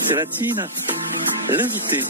C'est Latine, l'invité.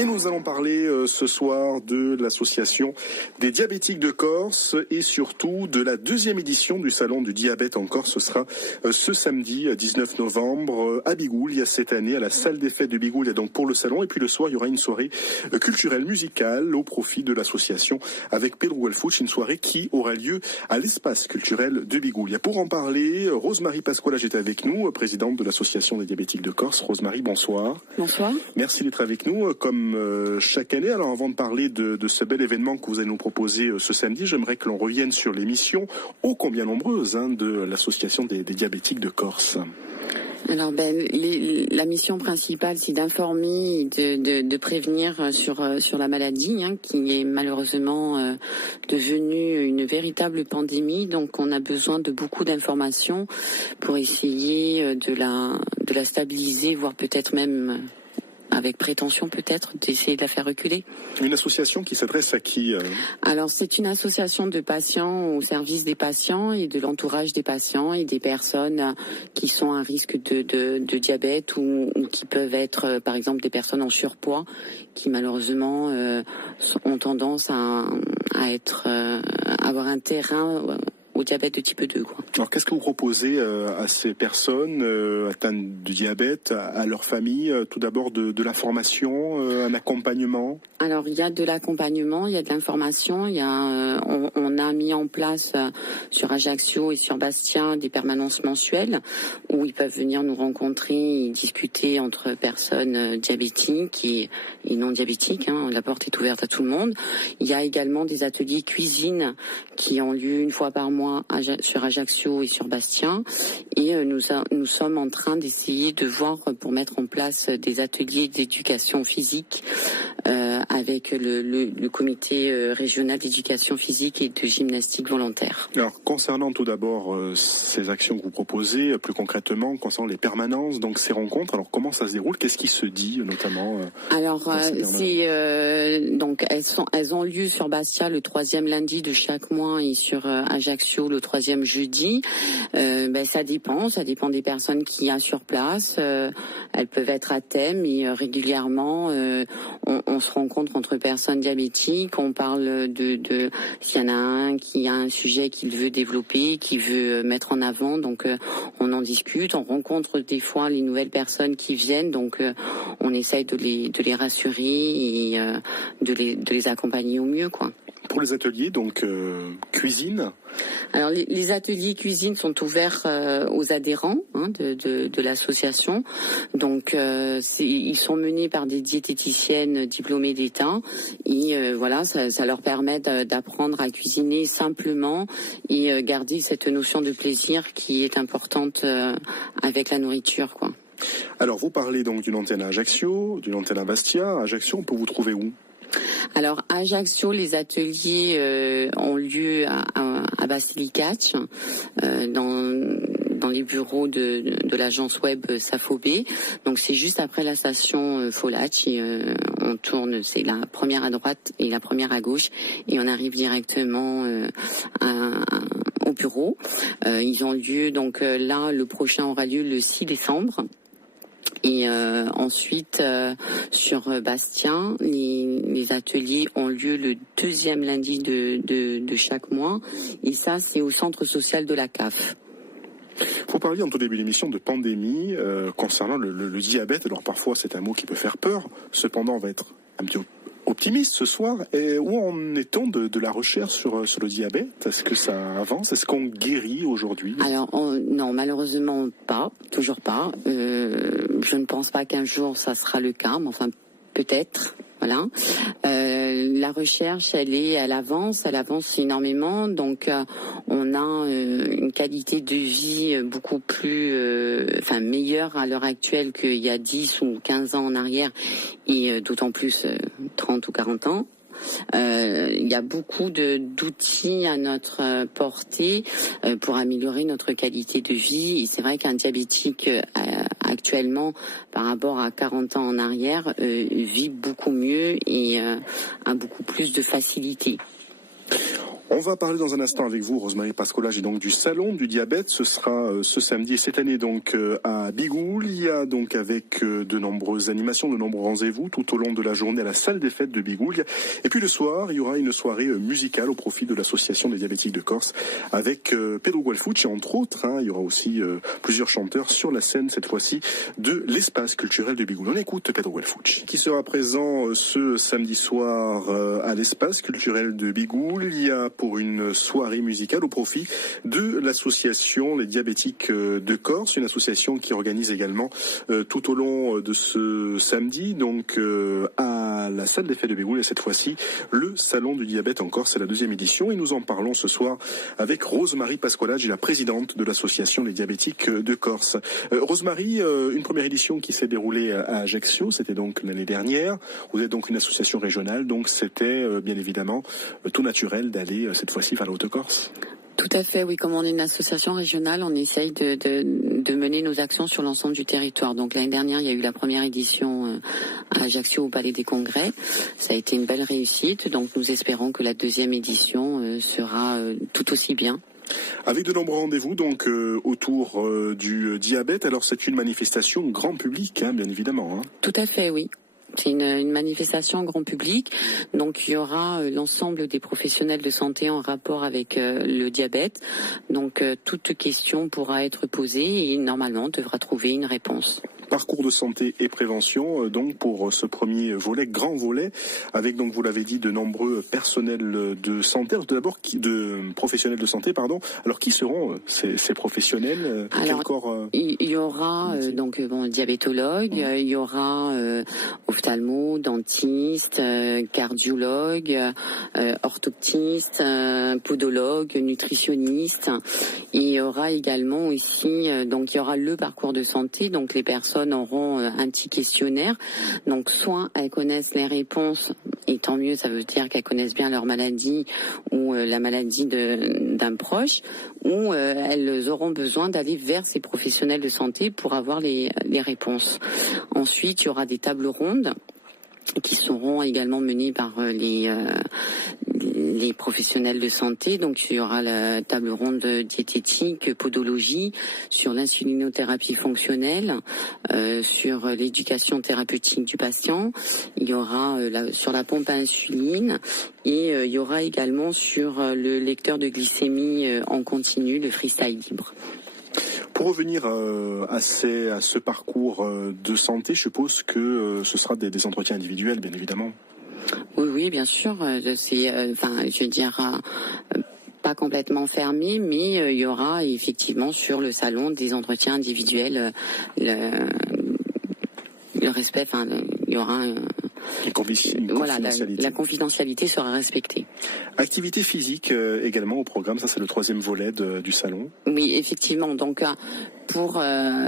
Et nous allons parler ce soir de l'association des diabétiques de Corse et surtout de la deuxième édition du Salon du diabète en Corse. Ce sera ce samedi 19 novembre à Bigoulia cette année, à la salle des fêtes de Bigoulia donc pour le salon. Et puis le soir, il y aura une soirée culturelle musicale au profit de l'association avec Pedro Elfouch, une soirée qui aura lieu à l'espace culturel de Bigoulia. Pour en parler, Rosemarie Pasquala est avec nous, présidente de l'association des diabétiques de Corse. Rosemarie, bonsoir. Bonsoir. Merci d'être avec nous. Comme chaque année. Alors avant de parler de ce bel événement que vous allez nous proposer ce samedi, j'aimerais que l'on revienne sur les missions ô combien nombreuses de l'association des diabétiques de Corse. Alors la mission principale, c'est d'informer, de prévenir sur la maladie, qui est malheureusement devenue une véritable pandémie. Donc on a besoin de beaucoup d'informations pour essayer de la stabiliser, voire peut-être même avec prétention peut-être d'essayer de la faire reculer. Une association qui s'adresse à qui Alors c'est une association de patients au service des patients et de l'entourage des patients et des personnes qui sont à risque de diabète ou qui peuvent être par exemple des personnes en surpoids qui malheureusement ont tendance à avoir un terrain au diabète de type 2. Alors qu'est-ce que vous proposez à ces personnes atteintes de diabète, à leur famille? Tout d'abord de la formation, un accompagnement? Alors il y a de l'accompagnement, il y a de l'information, on a mis en place sur Ajaccio et sur Bastia des permanences mensuelles où ils peuvent venir nous rencontrer et discuter entre personnes diabétiques et non diabétiques. La porte est ouverte à tout le monde. Il y a également des ateliers cuisine qui ont lieu une fois par mois sur Ajaccio et sur Bastia, et nous sommes en train d'essayer de voir pour mettre en place des ateliers d'éducation physique avec le comité régional d'éducation physique et de gymnastique volontaire. Alors concernant tout d'abord ces actions que vous proposez, plus concrètement concernant les permanences, donc ces rencontres, alors comment ça se déroule, qu'est-ce qui se dit notamment Alors donc elles ont lieu sur Bastia le 3e lundi de chaque mois et sur Ajaccio le 3e jeudi. Ça dépend des personnes qu'il y a sur place. Elles peuvent être à thème et régulièrement on se rencontre entre personnes diabétiques. On parle de s'il y en a un qui a un sujet qu'il veut développer, qu'il veut mettre en avant. Donc on en discute. On rencontre des fois les nouvelles personnes qui viennent. Donc on essaye de les rassurer et de les accompagner au mieux, Pour les ateliers, donc cuisine. Alors les ateliers cuisine sont ouverts aux adhérents de l'association. Donc ils sont menés par des diététiciennes diplômées d'État et ça leur permet d'apprendre à cuisiner simplement et garder cette notion de plaisir qui est importante avec la nourriture, Alors vous parlez donc d'une antenne à Ajaccio, d'une antenne à Bastia. À Ajaccio, on peut vous trouver où? Alors à Ajaccio, les ateliers ont lieu à Basilicate, dans les bureaux de l'agence web Safobé. Donc c'est juste après la station Folacci. On tourne, c'est la première à droite et la première à gauche, et on arrive directement au bureau. Ils ont lieu, donc là, le prochain aura lieu le 6 décembre. Et ensuite, sur Bastia, les ateliers ont lieu le 2e lundi de chaque mois. Et ça, c'est au centre social de la CAF. Vous parliez en tout début d'émission de pandémie concernant le diabète. Alors parfois, c'est un mot qui peut faire peur. Cependant, on va être un petit optimiste ce soir. Et où en est-on de la recherche sur le diabète? Est-ce que ça avance? Est-ce qu'on guérit aujourd'hui? Alors non, malheureusement pas, toujours pas. Je ne pense pas qu'un jour ça sera le cas, mais enfin peut-être. Voilà. La recherche, elle avance énormément. Donc, on a une qualité de vie beaucoup plus, meilleure à l'heure actuelle qu'il y a 10 ou 15 ans en arrière, et d'autant plus 30 ou 40 ans. Il y a beaucoup d'outils à notre portée pour améliorer notre qualité de vie. Et c'est vrai qu'un diabétique actuellement, par rapport à 40 ans en arrière, vit beaucoup mieux et a beaucoup plus de facilité. On va parler dans un instant avec vous, Rosemary Pascolage, et donc du salon du diabète. Ce sera ce samedi et cette année donc à Bigoul. Il y a donc avec de nombreuses animations, de nombreux rendez-vous tout au long de la journée à la salle des fêtes de Bigoul. Et puis le soir, il y aura une soirée musicale au profit de l'association des diabétiques de Corse avec Pedro Gualfucci entre autres. Il y aura aussi plusieurs chanteurs sur la scène cette fois-ci de l'espace culturel de Bigoul. On écoute Pedro Gualfucci qui sera présent ce samedi soir à l'espace culturel de Bigoul. Il y a pour une soirée musicale au profit de l'association Les Diabétiques de Corse, une association qui organise également tout au long de ce samedi, donc à la salle des fêtes de Bigoul, et cette fois-ci le salon du diabète en Corse, c'est la 2e édition, et nous en parlons ce soir avec Rosemary Pascolage, la présidente de l'association Les Diabétiques de Corse. Rosemary, une première édition qui s'est déroulée à Ajaccio, c'était donc l'année dernière. Vous êtes donc une association régionale, donc c'était bien évidemment tout naturel d'aller cette fois-ci vers la Haute-Corse. Tout à fait, oui. Comme on est une association régionale, on essaye de mener nos actions sur l'ensemble du territoire. Donc l'année dernière, il y a eu la première édition à Ajaccio au Palais des Congrès. Ça a été une belle réussite. Donc nous espérons que la 2e édition sera tout aussi bien. Avec de nombreux rendez-vous donc autour du diabète. Alors c'est une manifestation grand public, bien évidemment. Tout à fait, oui. C'est une manifestation grand public, donc il y aura l'ensemble des professionnels de santé en rapport avec le diabète. Donc toute question pourra être posée et normalement devra trouver une réponse. Parcours de santé et prévention, donc pour ce premier volet, grand volet, avec donc vous l'avez dit de nombreux personnels de santé. Alors, tout d'abord, de professionnels de santé, pardon. Alors qui seront ces professionnels? Alors, il y aura diabétologue, il y aura ophtalmo, dentiste, cardiologue, orthoptiste, podologue, nutritionniste. Et il y aura également aussi donc il y aura le parcours de santé, donc les personnes auront un petit questionnaire. Donc soit elles connaissent les réponses, et tant mieux, ça veut dire qu'elles connaissent bien leur maladie ou la maladie d'un proche, ou elles auront besoin d'aller vers ces professionnels de santé pour avoir les réponses. Ensuite, il y aura des tables rondes qui seront également menées par les professionnels de santé. Donc il y aura la table ronde diététique, podologie, sur l'insulinothérapie fonctionnelle, sur l'éducation thérapeutique du patient. Il y aura sur la pompe à insuline, et il y aura également sur le lecteur de glycémie en continu, le freestyle libre. Pour revenir à ce parcours de santé, je suppose que ce sera des entretiens individuels, bien évidemment. Oui, bien sûr. C'est, je veux dire, pas complètement fermé, mais il y aura effectivement sur le salon des entretiens individuels, le respect. Il y aura la confidentialité sera respectée. Activité physique également au programme, ça c'est le 3e volet du salon. Oui, effectivement. Donc pour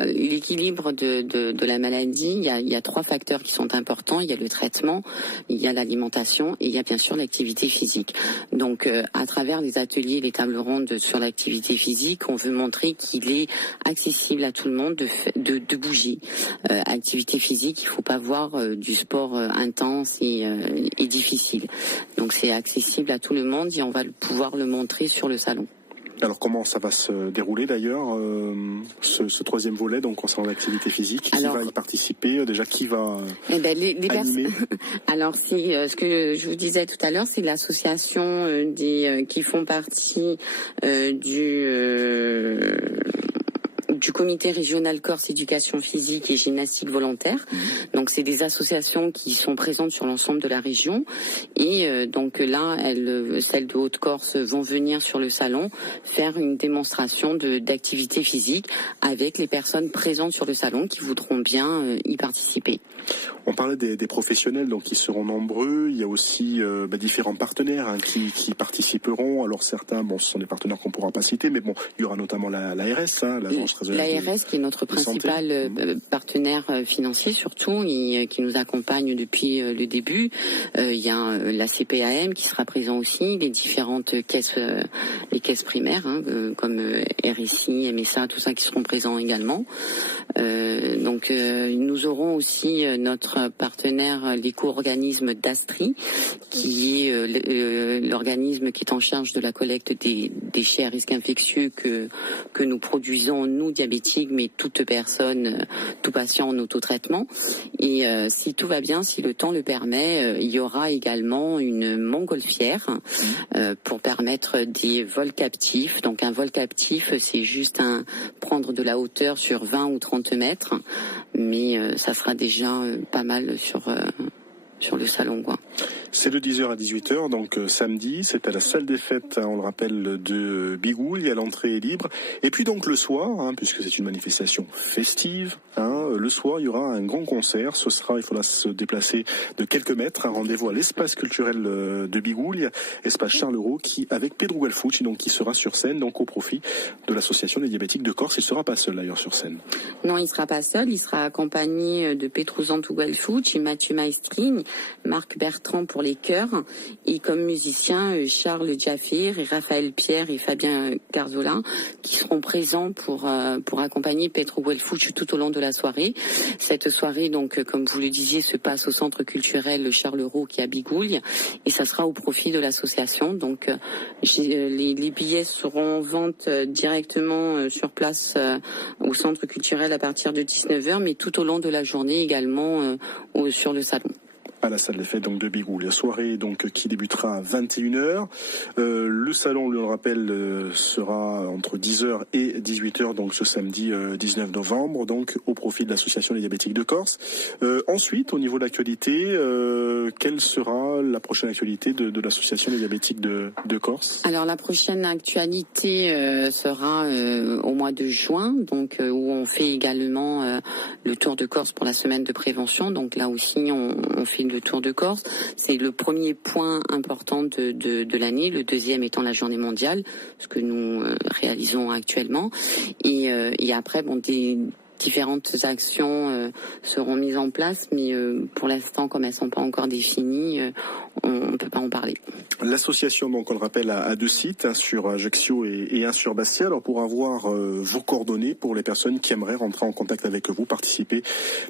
l'équilibre de la maladie, il y a 3 facteurs qui sont importants. Il y a le traitement, il y a l'alimentation et il y a bien sûr l'activité physique. Donc à travers les ateliers, les tables rondes sur l'activité physique, on veut montrer qu'il est accessible à tout le monde de bouger. Activité physique, il ne faut pas voir du sport intense et difficile. Donc c'est accessible à tout le monde et on va pouvoir le montrer sur le salon. Alors comment ça va se dérouler d'ailleurs, ce 3e volet, donc concernant l'activité physique? Qui va y participer? Déjà, qui va animer? Alors c'est ce que je vous disais tout à l'heure, c'est l'association qui font partie du comité régional Corse éducation physique et gymnastique volontaire. Donc c'est des associations qui sont présentes sur l'ensemble de la région, et donc là celles de Haute-Corse vont venir sur le salon faire une démonstration d'activité physique avec les personnes présentes sur le salon qui voudront bien y participer. On parlait des professionnels donc qui seront nombreux. Il y a aussi différents partenaires qui participeront. Alors certains, ce sont des partenaires qu'on ne pourra pas citer, mais il y aura notamment l'ARS, l'Agence régionale l'ARS qui est notre principal partenaire financier surtout, et qui nous accompagne depuis le début. Il y a la CPAM qui sera présent aussi, les différentes caisses, les caisses primaires comme RSI, MSA, tout ça qui seront présents également. Donc Donc nous aurons aussi notre partenaire, l'éco-organisme d'Astri, qui est l'organisme qui est en charge de la collecte des déchets à risque infectieux que nous produisons, nous diabétiques, mais toute personne, tout patient en autotraitement. Et si tout va bien, si le temps le permet, il y aura également une montgolfière pour permettre des vols captifs. Donc un vol captif, c'est juste prendre de la hauteur sur 20 ou 30 mètres, mais ça sera déjà pas mal sur le salon, quoi. C'est de 10h à 18h, donc samedi, c'est à la salle des fêtes, on le rappelle, de Bigouille, à l'entrée est libre. Et puis donc le soir, puisque c'est une manifestation festive, le soir il y aura un grand concert, il faudra se déplacer de quelques mètres, un rendez-vous à l'espace culturel de Bigouille, espace Charleroi, avec Pedro Guelfucci, donc qui sera sur scène, donc au profit de l'association des diabétiques de Corse. Il ne sera pas seul d'ailleurs sur scène. Non, il ne sera pas seul, il sera accompagné de Petru Zantu Guelfucci, Mathieu Maestring, Marc Bertrand pour les chœurs, et comme musiciens Charles Jaffir et Raphaël Pierre et Fabien Garzola, qui seront présents pour accompagner Petru Guelfucci tout au long de la soirée. Cette soirée, donc, comme vous le disiez, se passe au centre culturel Charleroi qui est à Bigouille, et ça sera au profit de l'association. Donc les billets seront en vente directement sur place au centre culturel à partir de 19h, mais tout au long de la journée également sur le salon. À la salle des fêtes donc de Bigouille. La soirée donc qui débutera à 21h. Le salon, on le rappelle, sera entre 10h et 18h, donc ce samedi 19 novembre, donc au profit de l'association des diabétiques de Corse. Ensuite, au niveau de l'actualité, quelle sera la prochaine actualité de l'association des diabétiques de Corse? Alors la prochaine actualité sera au mois de juin, donc où on fait également le Tour de Corse pour la semaine de prévention. Donc là aussi, on fait le Tour de Corse. C'est le premier point important de l'année, le deuxième étant la journée mondiale, ce que nous réalisons actuellement. Et après, des différentes actions seront mises en place, mais pour l'instant, comme elles ne sont pas encore définies, on ne peut pas en parler. L'association, donc, on le rappelle, a deux sites, un sur Ajaccio et un sur Bastia. Alors, pour avoir vos coordonnées pour les personnes qui aimeraient rentrer en contact avec vous, participer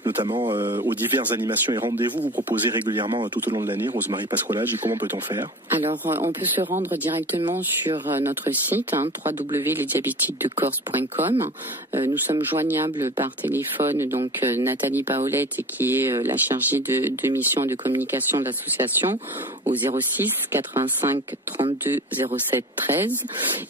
notamment aux diverses animations et rendez-vous, vous proposez régulièrement tout au long de l'année, Rosemarie Pasqualage, et comment peut-on faire? Alors, on peut se rendre directement sur notre site, www.lesdiabétiquesdecorse.com. Nous sommes joignables par téléphone, donc Nathalie Paolette, qui est la chargée de mission de communication de l'association, au 06 85 32 07 13,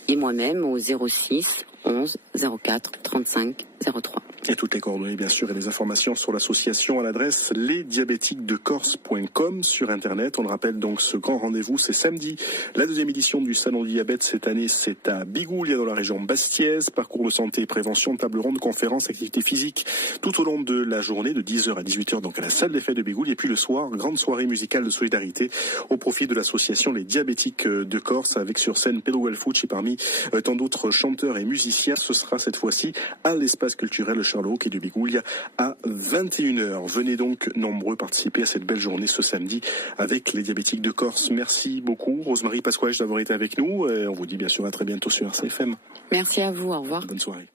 et moi-même au 06 11 04 35 03. Et toutes les coordonnées, bien sûr, et les informations sur l'association à l'adresse lesdiabétiquesdecorse.com sur Internet. On le rappelle donc, ce grand rendez-vous, c'est samedi. La deuxième édition du Salon du Diabète cette année, c'est à Bigouille, dans la région bastiaise. Parcours de santé et prévention, table ronde, conférences, activités physiques tout au long de la journée, de 10h à 18h, donc à la salle des fêtes de Bigouille. Et puis le soir, grande soirée musicale de solidarité au profit de l'association Les Diabétiques de Corse, avec sur scène Pedro Guelfucci parmi tant d'autres chanteurs et musiciens. Ce sera cette fois-ci à l'espace culturel Charleroi qui est de Bigouille à 21h. Venez donc nombreux participer à cette belle journée ce samedi avec les diabétiques de Corse. Merci beaucoup Rosemarie Pasqualage d'avoir été avec nous. On vous dit bien sûr à très bientôt sur RCFM. Merci à vous, au revoir. Bonne soirée.